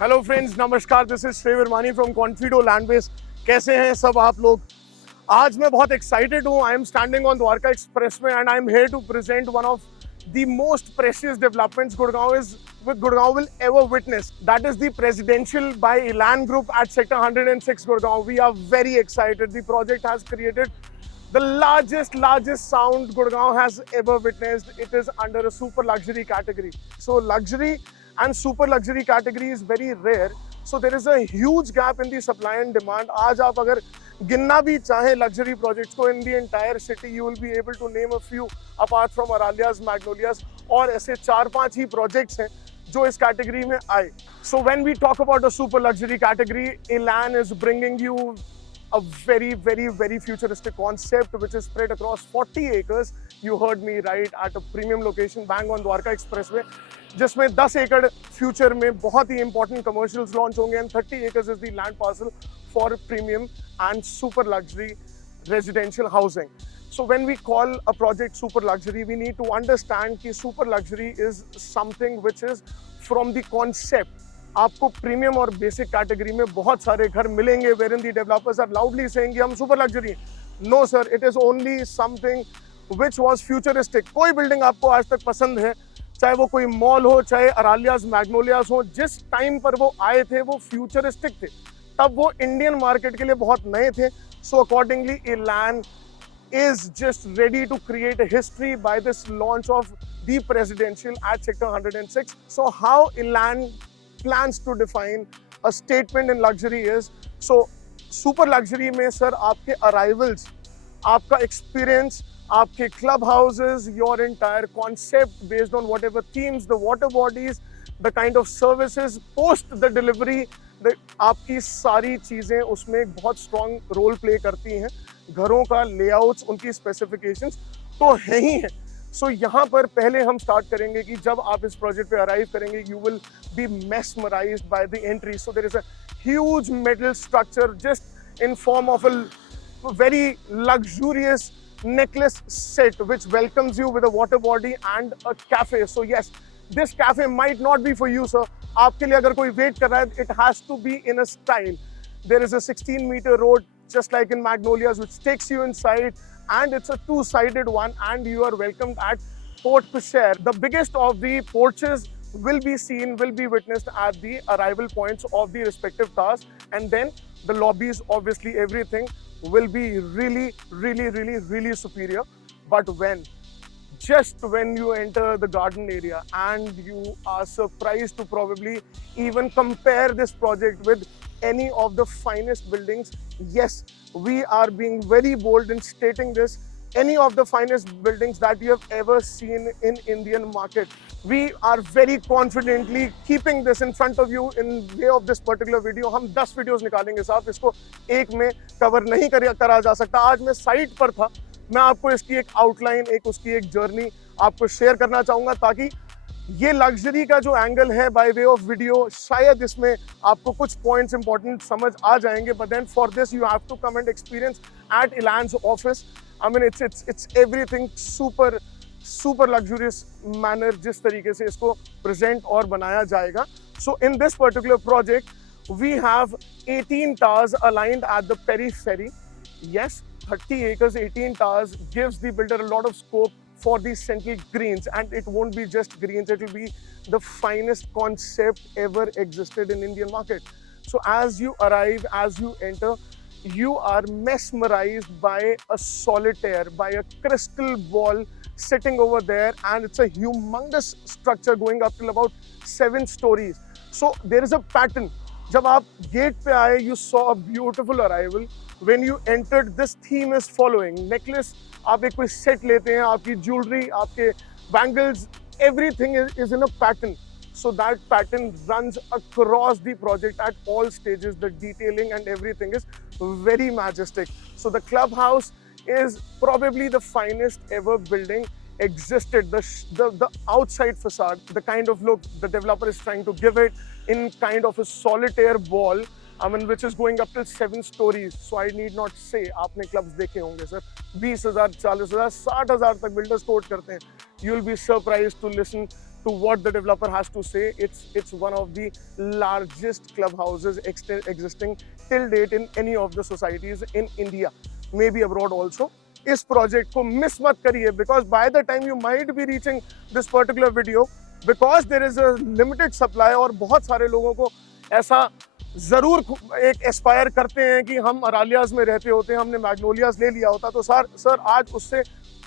Hello friends, नमस्कार। This is श्रेय from Confido लैंडबेस। कैसे हैं सब आप लोग? आज मैं बहुत एक्साइटेड हूँ। I am standing on Dwarka expressway and I am here to present one of the most precious developments Gurgaon will ever witness. That is the Presidential by Elan Group at Sector 106 Gurgaon. We are very excited. The project has created the largest sound Gurgaon has ever witnessed. It is under a super luxury category. So luxury and super luxury category is very rare. So there is a huge gap in the supply and demand. आज आप अगर गिनना भी चाहें luxury projects को in the entire city, you will be able to name a few apart from Aralias, Magnolias, और ऐसे 4-5 ही projects हैं जो इस category में आए. So when we talk about a super luxury category, Elan is bringing you a very futuristic concept which is spread across 40 acres. You heard me right, at a premium location bang on Dwarka Expressway, जिसमें 10 एकड़ future में बहुत ही important commercials launch होंगे and 30 acres is the land parcel for premium and super luxury residential housing. So when we call a project super luxury, we need to understand कि super luxury is something which is from the concept. आपको premium और basic category में बहुत सारे घर मिलेंगे wherein the developers are loudly saying कि हम super luxury. No sir, it is only something which was futuristic. कोई बिल्डिंग आपको आज तक पसंद है, चाहे वो कोई मॉल हो, चाहे अरालियाज मैग्नोलियाज हो, जिस टाइम पर वो आए थे वो फ्यूचरिस्टिक थे, तब वो इंडियन मार्केट के लिए बहुत नए थे. So accordingly Elan is just ready to create a history by this launch of the Presidential at Sector 106. So how Elan plans to define a statement in luxury is, so super luxury में sir आपके arrivals, आपका experience, आपके club houses, your entire concept based on whatever themes, the water bodies, the kind of services post the delivery, आपकी सारी चीज़ें उसमें एक बहुत strong role play करती हैं. घरों का layouts, उनकी specifications तो है ही हैं. So यहाँ पर पहले हम start करेंगे कि जब आप इस project पे arrive करेंगे, you will be mesmerized by the entry. So there is a huge metal structure just in form of a very luxurious necklace set which welcomes you with a water body and a cafe. So yes, this cafe might not be for you, sir. आपके लिए अगर कोई wait कर रहा है, it has to be in a style. There is a 16-meter road just like in Magnolias which takes you inside, and it's a two-sided one, and you are welcomed at Port to share. The biggest of the porches will be seen, will be witnessed at the arrival points of the respective towers, and then the lobbies, obviously everything will be really superior. But just when you enter the garden area and you are surprised to probably even compare this project with any of the finest buildings, yes, we are being very bold in stating this, any of the finest buildings that you have ever seen in Indian market. We are very confidently keeping this in front of you in way of this particular video. हम 10 videos निकालेंगे साहब, इसको एक में cover नहीं करा जा सकता. आज मैं साइट पर था, मैं आपको इसकी एक आउटलाइन, एक उसकी एक जर्नी आपको शेयर करना चाहूँगा, ताकि ये लग्जरी का जो एंगल है बाय वे ऑफ वीडियो, शायद इसमें आपको कुछ पॉइंट्स इंपॉर्टेंट समझ आ जाएंगे. But then for this you have to come and experience at Elan's office. I mean, it's everything super luxurious manner जिस तरीके से इसको present और बनाया जाएगा. So in this particular project, we have 18 towers aligned at the periphery. Yes, 30 acres, 18 towers gives the builder a lot of scope for the central greens, and it won't be just greens, it will be the finest concept ever existed in Indian market. So as you arrive, as you enter, you are mesmerized by a solitaire, by a crystal ball sitting over there, and it's a humongous structure going up till about 7 stories. So there is a pattern. जब आप gate पे आए, you saw a beautiful arrival. When you entered, this theme is following. Necklace, आप एक कोई set लेते हैं, आपकी jewelry, आपके bangles, everything is in a pattern. So that pattern runs across the project at all stages. The detailing and everything is very majestic. So the clubhouse is probably the finest ever building existed. The outside facade, the kind of look the developer is trying to give it in kind of a solitaire ball, I mean, which is going up till 7 stories. So I need not say, आपने clubs देखे होंगे sir, 20,000, 40,000, 60,000 तक builders quote करते हैं. You will be surprised to listen to what the developer has to say. It's one of the largest clubhouses existing till date in any of the societies in India, maybe abroad also. इस project को miss मत करिए, because by the time you might be reaching this particular video, because there is a limited supply और बहुत सारे लोगों को ऐसा जरूर एक एस्पायर करते हैं कि हम अरालियाज में रहते होते हैं, हमने मैग्नोलियाज ले लिया होता, तो सर आज उससे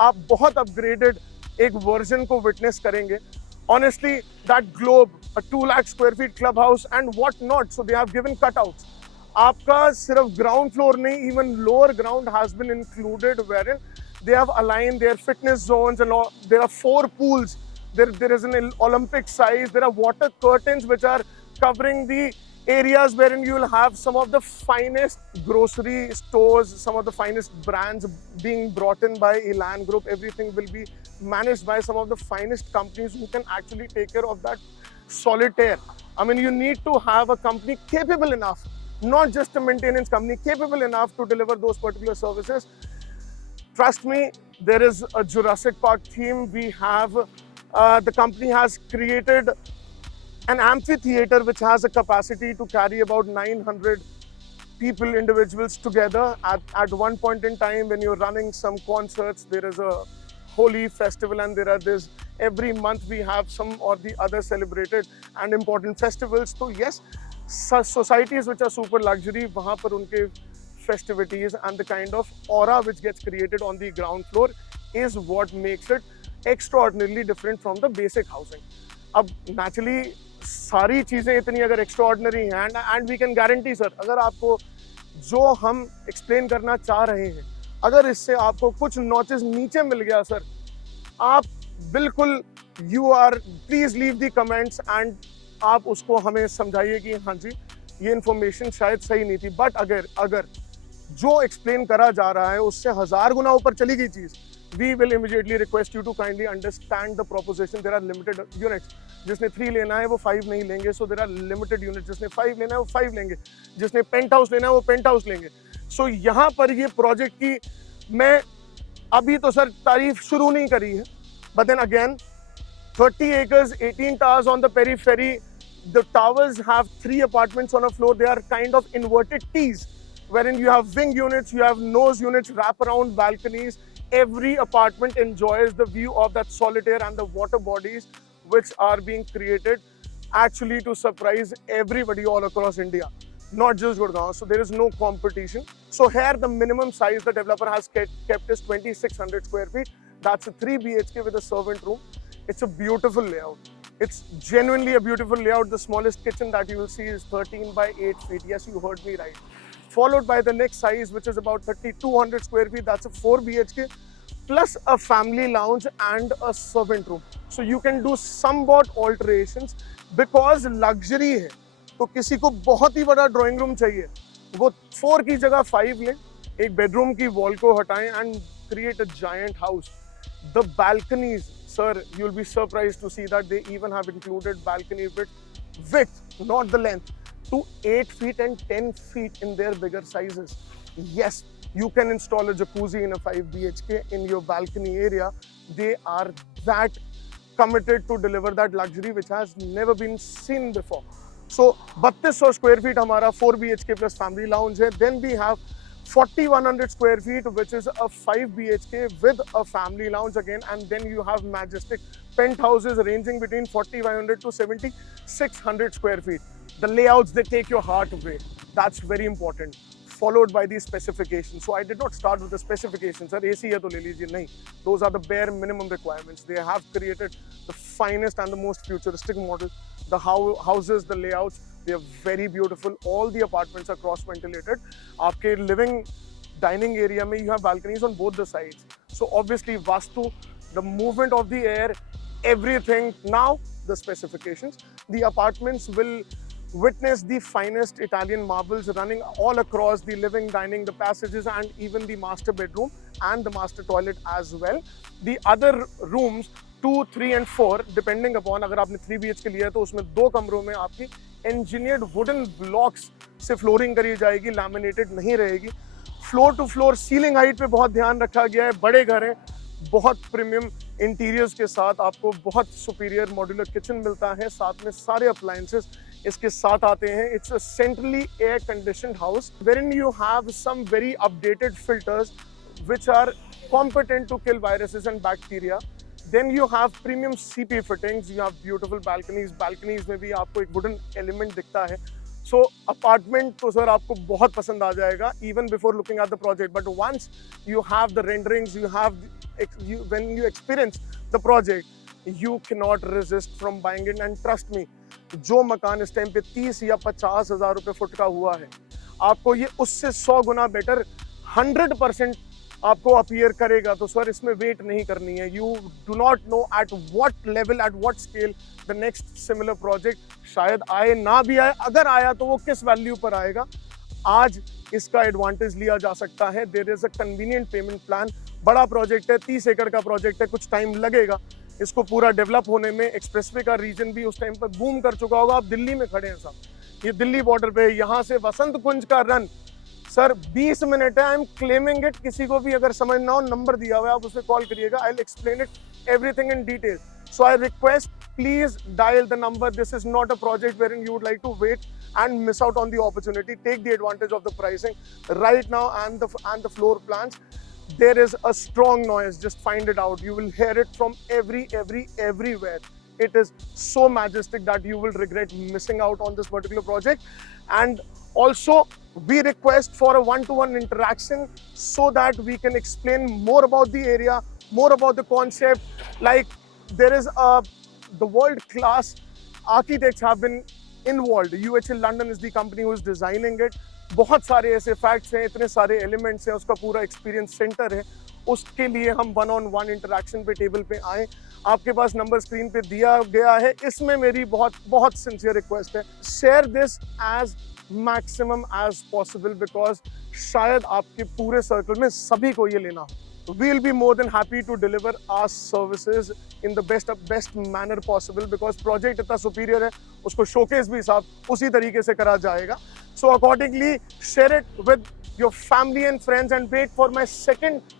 आप बहुत अपग्रेडेड एक वर्जन को विटनेस करेंगे. Honestly, that globe, a 2 lakh square feet clubhouse and what not, so they have given cutouts. आपका सिर्फ ground floor नहीं, even lower ground has been included, wherein they have aligned their fitness zones and all. There are 4 pools. There is an Olympic size. There are water curtains which are covering the areas wherein you will have some of the finest grocery stores, some of the finest brands being brought in by Elan Group. Everything will be managed by some of the finest companies who can actually take care of that solitaire. I mean, you need to have a company capable enough, not just a maintenance company, capable enough to deliver those particular services. Trust me, there is a Jurassic Park theme. We have, the company has created an amphitheater which has a capacity to carry about 900 people, individuals together. At one point in time, when you're running some concerts, there is a holy festival, and there are this every month we have some or the other celebrated and important festivals. So yes, societies which are super luxury, वहाँ पर उनके festivities and the kind of aura which gets created on the ground floor is what makes it extraordinarily different from the basic housing. अब naturally सारी चीजें इतनी अगर extraordinary हैं, and we can guarantee sir, अगर आपको जो हम एक्सप्लेन करना चाह रहे हैं, अगर इससे आपको कुछ नॉचेस नीचे मिल गया सर, आप बिल्कुल you are please leave the comments and आप उसको हमें समझाइए कि हाँ जी ये इन्फॉर्मेशन शायद सही नहीं थी. बट अगर जो एक्सप्लेन करा जा रहा है उससे 1000 गुना ऊपर चली गई चीज, we will immediately request you to kindly understand the proposition. There are limited units. जिसने 3 लेना है वो 5 नहीं लेंगे, so there are limited units. जिसने 5 लेना है वो 5 लेंगे, जिसने penthouse लेना है वो penthouse लेंगे. So यहाँ पर ये project की मैं अभी तो सर तारीफ शुरू नहीं करी है, but then again 30 acres, 18 towers on the periphery. The towers have 3 apartments on a floor. They are kind of inverted T's, wherein you have wing units, you have nose units, wraparound balconies. Every apartment enjoys the view of that solitaire and the water bodies which are being created actually to surprise everybody all across India, not just Gurgaon. So there is no competition. So here the minimum size the developer has kept is 2600 square feet. That's a 3 BHK with a servant room. It's a beautiful layout. It's genuinely a beautiful layout. The smallest kitchen that you will see is 13 by 8 feet. Yes, you heard me right. Followed by the next size, which is about 3200 square feet. That's a 4 BHK plus a family lounge and a servant room. So you can do somewhat alterations because luxury है. तो किसी को बहुत ही बड़ा drawing room चाहिए, वो 4 की जगह 5 लें, एक बेडरूम की वॉल को हटाएं and create a giant house. The balconies, sir, you'll be surprised to see that they even have included balcony width, not the length, to 8 feet and 10 feet in their bigger sizes. Yes, you can install a jacuzzi in a 5 BHK in your balcony area. They are that committed to deliver that luxury which has never been seen before. So 3200 square feet हमारा 4 BHK plus family lounge है. Then we have 4100 square feet which is a 5 BHK with a family lounge again, and then you have majestic penthouses ranging between 4500 to 7600 square feet. The layouts, they take your heart away. That's very important. Followed by the specifications. So I did not start with the specifications. Sir, AC hai to le lijiye. Nahi. Those are the bare minimum requirements. They have created the finest and the most futuristic model. The houses, the layouts, they are very beautiful. All the apartments are cross ventilated. Aapke living dining area mein you have balconies on both the sides. So obviously Vastu, the movement of the air, everything. Now the specifications. The apartments will witness the finest Italian marbles running all across the living, dining, the passages, and even the master bedroom and the master toilet as well. The other rooms 2, 3 and 4 depending upon, अगर आपने 3 BHK लिया है तो उसमें 2 कमरों में आपकी engineered wooden blocks से flooring करी जाएगी, laminated नहीं रहेगी. Floor to floor ceiling height पे बहुत ध्यान रखा गया है. बड़े घर हैं, बहुत premium इंटीरियर्स के साथ आपको बहुत सुपीरियर मॉड्यूलर किचन मिलता है, साथ में सारे अप्लायंसेस इसके साथ आते हैं। It's a centrally air conditioned house wherein you have some very updated filters which are competent to kill viruses and bacteria. Then you have premium CP fittings, you have beautiful balconies. Balconies में भी आपको एक wooden element दिखता है। So apartment तो sir आपको बहुत पसंद आ जाएगा even before looking at the project. But once you have the renderings, when you experience the project, you cannot resist from buying it. And trust me, जो मकान इस टाइम पे 30 या 50 हज़ार रुपये फुट का हुआ है, आपको ये उससे 100 गुना बेटर 100% आपको अपीयर करेगा। तो सर इसमें वेट नहीं करनी है। You do not know at what level, at what scale the next similar project शायद आए ना भी आए, अगर आया तो वो किस वैल्यू पर आएगा। आज इसका एडवांटेज लिया जा सकता है। There is a convenient payment plan. बड़ा प्रोजेक्ट है, 30 एकड़ का प्रोजेक्ट है, कुछ टाइम लगेगा इसको पूरा डेवलप होने में। एक्सप्रेसवे का रीजन भी उस टाइम पर बूम कर चुका होगा। आप दिल्ली में खड़े हैं साहब, ये दिल्ली बॉर्डर पे, यहाँ से वसंत कुंज का रन सर 20 मिनट है। I am claiming it. किसी को भी अगर समझ ना हो, नंबर दिया हुआ है, आप उसे कॉल करिएगा। I will explain it everything in detail. So I request, please dial the number. This is not a project wherein you would like to wait and miss out on the opportunity. Take the advantage of the pricing right now and the floor plans. There is a strong noise. Just find it out. You will hear it from everywhere. It is so majestic that you will regret missing out on this particular project. And also, we request for a one-to-one interaction so that we can explain more about the area, more about the concept. Like there is the world-class architects have been involved. UHL London is the company who is designing it. बहुत सारे ऐसे facts हैं, इतने सारे elements हैं, उसका पूरा experience centre है। उसके लिए हम 1-on-1 इंटरेक्शन पे टेबल पे आए। आपके पास नंबर स्क्रीन पे दिया गया है। इसमें मेरी बहुत सिंसियर रिक्वेस्ट है, share this as maximum as possible, because शायद आपके पूरे सर्कल में सभी को ये लेना हो। We will be more than happy to deliver our services in the best manner possible, because project इतना superior है, उसको showcase भी साफ उसी तरीके से करा जाएगा। So accordingly, share it with your family and friends and wait for my second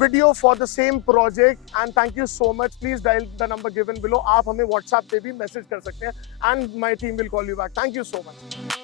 video for the same project. And thank you so much. Please dial the number given below. आप हमें WhatsApp पे भी message कर सकते हैं and my team will call you back. Thank you so much.